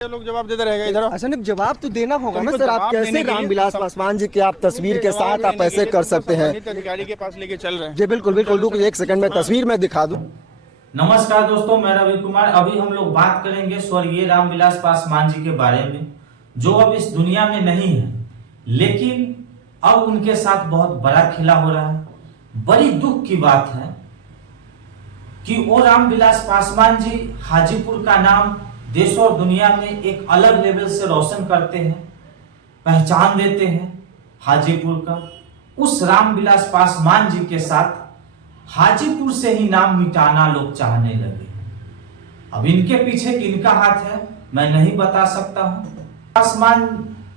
लोग जवाब देते रहेगा इधर। अच्छा नहीं, जवाब तो देना होगा ना तुमको सर। आप जवाब कैसे देने के लिए रामविलास पासवान जी की आप तस्वीर के साथ आप ऐसे कर सकते हैं? संबंधित अधिकारी के पास लेके चल रहे हैं। जी बिल्कुल बिल्कुल, रुक एक सेकंड में तस्वीर में दिखा दूं। नमस्कार दोस्तों, मैं रवि कुमार। अभी हम लोग बात करेंगे स्वर्गीय रामविलास पासवान जी के बारे में, जो अब इस दुनिया में नहीं है, लेकिन अब उनके साथ बहुत बड़ा खेला हो रहा है। बड़ी दुख की बात है कि वो रामविलास पासवान जी हाजीपुर का नाम देश और दुनिया में एक अलग लेवल से रोशन करते हैं, पहचान देते हैं हाजीपुर का। उस रामविलास पासवान जी के साथ हाजीपुर से ही नाम मिटाना लोग चाहने लगे। अब इनके पीछे किनका हाथ है मैं नहीं बता सकता हूं। पासवान,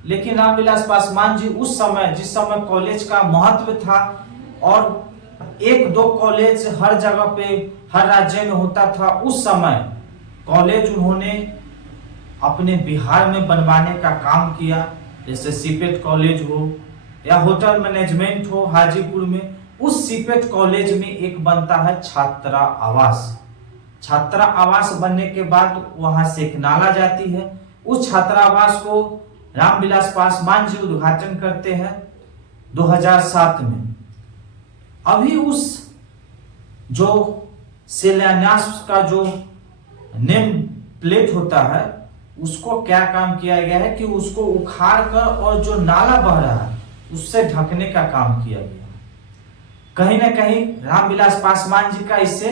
लेकिन रामविलास पासवान जी उस समय, जिस समय कॉलेज का महत्व था और एक दो कॉलेज हर जगह पे हर राज्य में होता था, उस समय कॉलेज उन्होंने अपने बिहार में बनवाने का काम किया। जैसे सीपेट कॉलेज हो या होटल मैनेजमेंट हो हाजीपुर में, उस सीपेट कॉलेज में एक बनता है छात्रा आवास। छात्रा आवास बनने के बाद वहां से एक नाला जाती है। उस छात्रावास को रामविलास पासवान जी उद्घाटन करते हैं 2007 में। अभी उस जो शिलान्यास का जो नेम प्लेट होता है, उसको क्या काम किया गया है कि उसको उखाड़ कर और जो नाला बह रहा है उससे ढकने का काम किया गया। कहीं ना कहीं रामविलास पासवान जी का इससे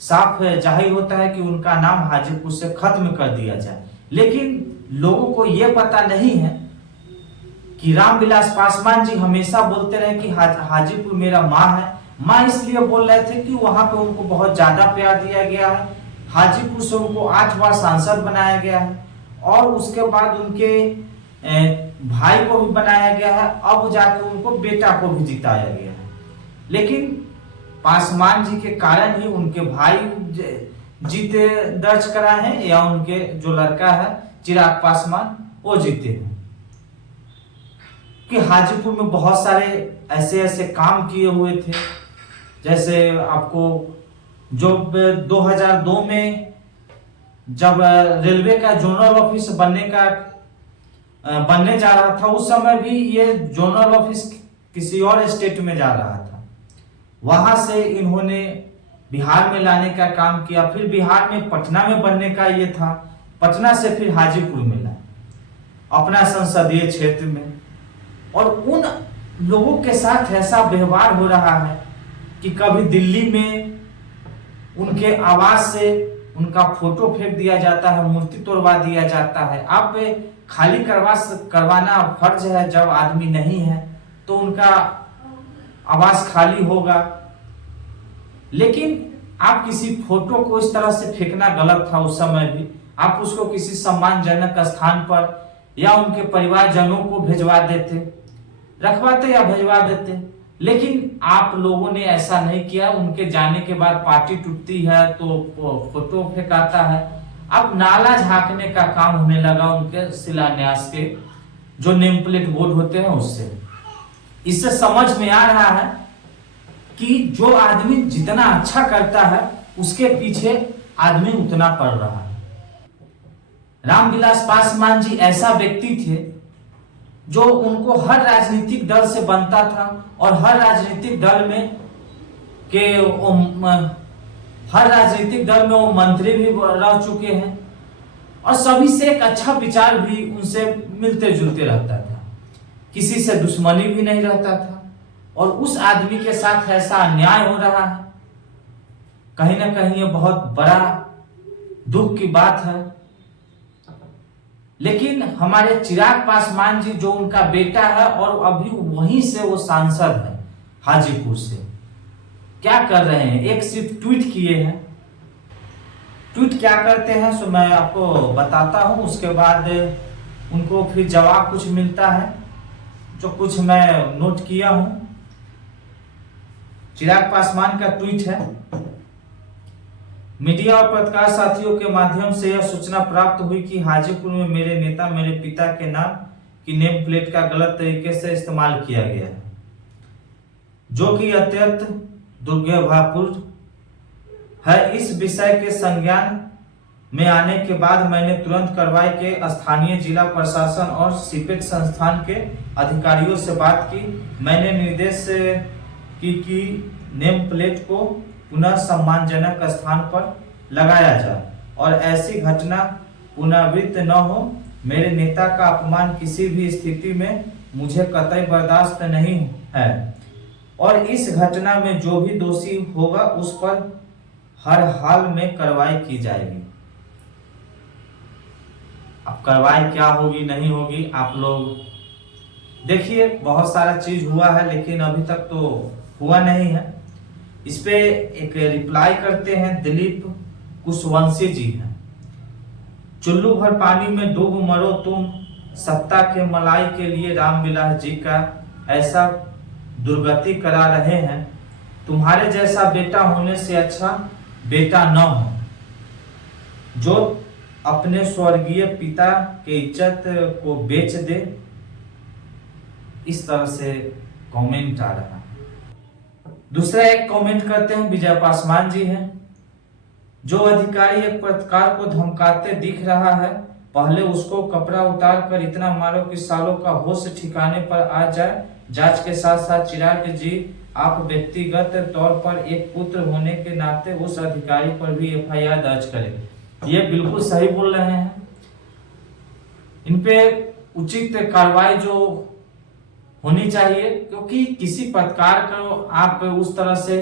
साफ जाहिर होता है कि उनका नाम हाजीपुर से खत्म कर दिया जाए। लेकिन लोगों को यह पता नहीं है कि रामविलास पासवान जी हमेशा बोलते रहे कि हाजीपुर मेरा माँ है। माँ इसलिए बोल रहे थे कि वहां पे उनको बहुत ज्यादा प्यार दिया गया है। हाजीपुर से उनको 8 बार सांसद बनाया गया है और उसके बाद उनके भाई को भी बनाया गया है। अब जाकर उनको बेटा को भी जिताया गया है। लेकिन पासवान जी के कारण ही उनके भाई जीते दर्ज कराए हैं, या उनके जो लड़का है चिराग पासवान वो जीते हैं। कि हाजीपुर में बहुत सारे ऐसे ऐसे काम किए हुए थे। जैसे आपको जो 2002 में जब रेलवे का जोनल ऑफिस बनने जा रहा था, उस समय भी ये जोनल ऑफिस किसी और स्टेट में जा रहा था। वहां से इन्होंने बिहार में लाने का काम किया। फिर बिहार में पटना में बनने का ये था, पटना से फिर हाजीपुर में लाए अपना संसदीय क्षेत्र में। और उन लोगों के साथ ऐसा व्यवहार हो रहा है कि कभी दिल्ली में उनके आवास से उनका फोटो फेंक दिया जाता है, मूर्ति तोड़वा दिया जाता है। आप खाली करवाना फर्ज है। जब आदमी नहीं है तो उनका आवास खाली होगा। लेकिन आप किसी फोटो को इस तरह से फेंकना गलत था उस समय भी। आप उसको किसी सम्मानजनक स्थान पर या उनके परिवारजनों को भेजवा देते, रखवाते या भेजवा देते। लेकिन आप लोगों ने ऐसा नहीं किया। उनके जाने के बाद पार्टी टूटती है तो फोटो फेंकाता है। अब नाला झांकने का काम होने लगा उनके शिलान्यास के जो नेम प्लेट बोर्ड होते हैं उससे। इससे समझ में आ रहा है कि जो आदमी जितना अच्छा करता है उसके पीछे आदमी उतना पड़ रहा है। रामविलास पासवान जी ऐसा व्यक्ति थे जो उनको हर राजनीतिक दल से बनता था और हर राजनीतिक दल में वो मंत्री भी रह चुके हैं और सभी से एक अच्छा विचार भी उनसे मिलते जुलते रहता था। किसी से दुश्मनी भी नहीं रहता था। और उस आदमी के साथ ऐसा अन्याय हो रहा है, कहीं ना कहीं ये बहुत बड़ा दुख की बात है। लेकिन हमारे चिराग पासवान जी जो उनका बेटा है और अभी वहीं से वो सांसद है हाजीपुर से, क्या कर रहे हैं? एक सिर्फ ट्वीट किए हैं। ट्वीट क्या करते हैं सो मैं आपको बताता हूं। उसके बाद उनको फिर जवाब कुछ मिलता है जो कुछ मैं नोट किया हूं। चिराग पासवान का ट्वीट है। मीडिया और पत्रकार साथियों के माध्यम से यह सूचना प्राप्त हुई कि हाजीपुर में मेरे नेता मेरे पिता के नाम की नेम प्लेट का गलत तरीके से इस्तेमाल किया गया है, जो कि अत्यंत दुर्भाग्यपूर्ण है। इस विषय के संज्ञान में आने के बाद मैंने तुरंत कार्रवाई के स्थानीय जिला प्रशासन और सीपेट संस्थान के अधिकारियों से बात की। मैंने निर्देश की कि नेम प्लेट को पुनः सम्मानजनक स्थान पर लगाया जाए और ऐसी घटना पुनरावृत्त न हो। मेरे नेता का अपमान किसी भी स्थिति में मुझे कतई बर्दाश्त नहीं है और इस घटना में जो भी दोषी होगा उस पर हर हाल में कार्रवाई की जाएगी। अब कार्रवाई क्या होगी नहीं होगी आप लोग देखिए। बहुत सारा चीज हुआ है लेकिन अभी तक तो हुआ नहीं है। इस पे एक रिप्लाई करते हैं दिलीप कुशवंशी जी हैं। चुल्लू भर पानी में डूब मरो तुम, सत्ता के मलाई के लिए रामविलास जी का ऐसा दुर्गति करा रहे हैं। तुम्हारे जैसा बेटा होने से अच्छा बेटा न हो जो अपने स्वर्गीय पिता के इज्जत को बेच दे। इस तरह से कमेंट आ रहा है। दूसरा एक कमेंट करते हैं विजय पासवान जी हैं। जो अधिकारी एक पत्रकार को धमकाते दिख रहा है, पहले उसको कपड़ा उतार कर इतना मारो कि सालों का होश ठिकाने पर आ जाए। जांच के साथ साथ चिराग जी आप व्यक्तिगत तौर पर एक पुत्र होने के नाते उस अधिकारी पर भी एफआईआर दर्ज करें। ये बिल्कुल सही बोल रहे हैं। इन पे उचित कार्रवाई जो होनी चाहिए, क्योंकि किसी पत्रकार को आप उस तरह से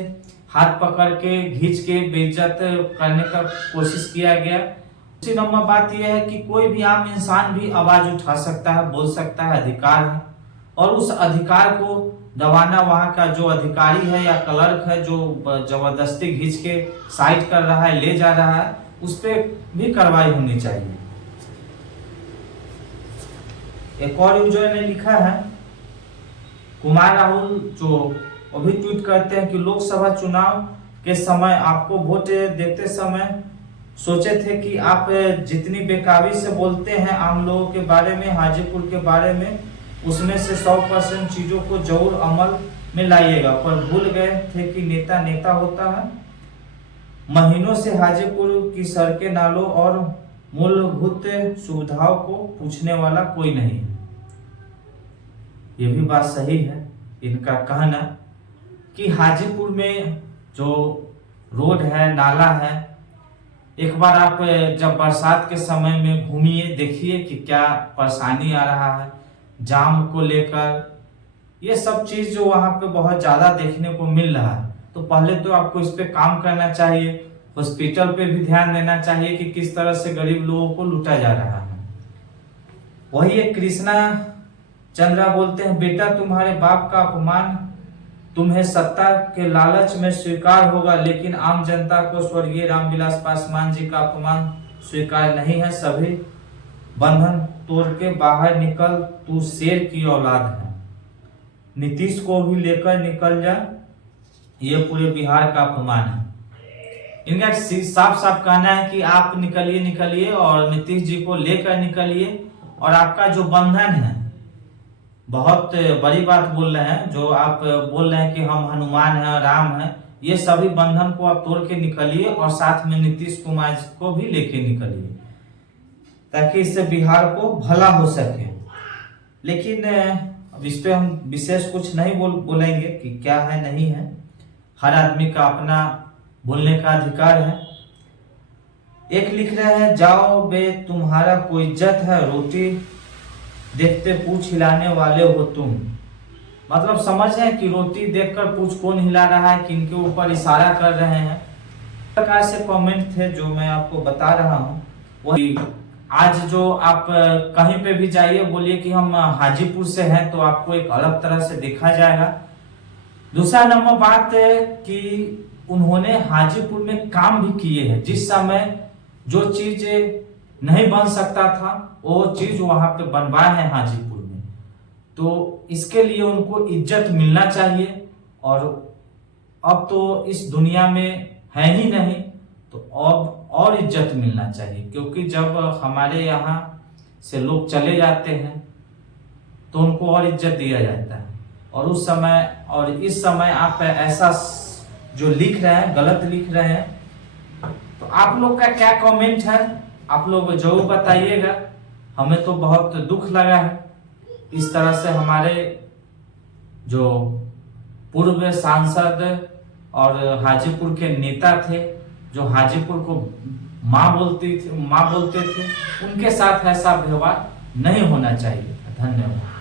हाथ पकड़ के खींच के बेइज्जत करने का कोशिश किया गया। दूसरी नंबर बात यह है कि कोई भी आम इंसान भी आवाज उठा सकता है, बोल सकता है, अधिकार है। और उस अधिकार को दबाना वहां का जो अधिकारी है या क्लर्क है जो जबरदस्ती खींच के साइड कर रहा है, ले जा रहा है, उस पर भी कार्रवाई होनी चाहिए। एक और यूजर ने लिखा है कुमार राहुल, जो वो भी ट्वीट करते हैं कि लोकसभा चुनाव के समय आपको वोट देते समय सोचे थे कि आप जितनी बेकाबी से बोलते हैं आम लोगों के बारे में, हाजीपुर के बारे में, उसमें से 100% चीजों को जरूर अमल में लाइएगा, पर भूल गए थे कि नेता नेता होता है। महीनों से हाजीपुर की सड़कें, नालों और मूलभूत सुविधाओं को पूछने वाला कोई नहीं। ये भी बात सही है इनका कहना कि हाजीपुर में जो रोड है, नाला है, एक बार आप जब बरसात के समय में घूमिए, देखिए कि क्या परेशानी आ रहा है जाम को लेकर। ये सब चीज जो वहां पे बहुत ज्यादा देखने को मिल रहा है, तो पहले तो आपको इस पे काम करना चाहिए। हॉस्पिटल पे भी ध्यान देना चाहिए कि किस तरह से गरीब लोगों को लूटा जा रहा है। वही एक कृष्णा चंद्रा बोलते हैं, बेटा तुम्हारे बाप का अपमान तुम्हें सत्ता के लालच में स्वीकार होगा, लेकिन आम जनता को स्वर्गीय रामविलास पासवान जी का अपमान स्वीकार नहीं है। सभी बंधन तोड़ के बाहर निकल, तू शेर की औलाद है। नीतीश को भी लेकर निकल जा, ये पूरे बिहार का अपमान है। इनका साफ साफ कहना है कि आप निकलिए निकलिए और नीतीश जी को लेकर निकलिए, और आपका जो बंधन है, बहुत बड़ी बात बोल रहे हैं जो आप बोल रहे हैं कि हम हनुमान हैं, राम हैं, ये सभी बंधन को आप तोड़ के निकलिए और साथ में नीतीश कुमार को भी लेके निकलिए, ताकि इससे बिहार को भला हो सके। लेकिन अब इस पे हम विशेष कुछ नहीं बोलेंगे कि क्या है नहीं है। हर आदमी का अपना बोलने का अधिकार है। एक लिख रहे हैं, जाओ बे तुम्हारा कोई इज्जत है, रोटी देखते पूछ हिलाने वाले हो तुम। मतलब समझ रहे हैं कि रोटी देखकर पूछ कौन हिला रहा है, किनके ऊपर इशारा कर रहे हैं। इस प्रकार से कमेंट थे जो मैं आपको बता रहा हूँ। वही आज जो आप कहीं पे भी जाइए, बोलिए कि हम हाजीपुर से हैं, तो आपको एक अलग तरह से देखा जाएगा। दूसरा नंबर बात है कि उन्होंने हाजीपुर में काम भी किए हैं। जिस समय जो चीज नहीं बन सकता था वो चीज वहां पे बनवाए हैं हाजीपुर में, तो इसके लिए उनको इज्जत मिलना चाहिए। और अब तो इस दुनिया में है ही नहीं, तो अब और इज्जत मिलना चाहिए, क्योंकि जब हमारे यहाँ से लोग चले जाते हैं तो उनको और इज्जत दिया जाता है। और उस समय और इस समय आप ऐसा जो लिख रहे हैं, गलत लिख रहे हैं। तो आप लोग का क्या कमेंट है आप लोग जरूर बताइएगा। हमें तो बहुत दुख लगा है इस तरह से हमारे जो पूर्व सांसद और हाजीपुर के नेता थे, जो हाजीपुर को माँ बोलते थे, उनके साथ ऐसा व्यवहार नहीं होना चाहिए। धन्यवाद।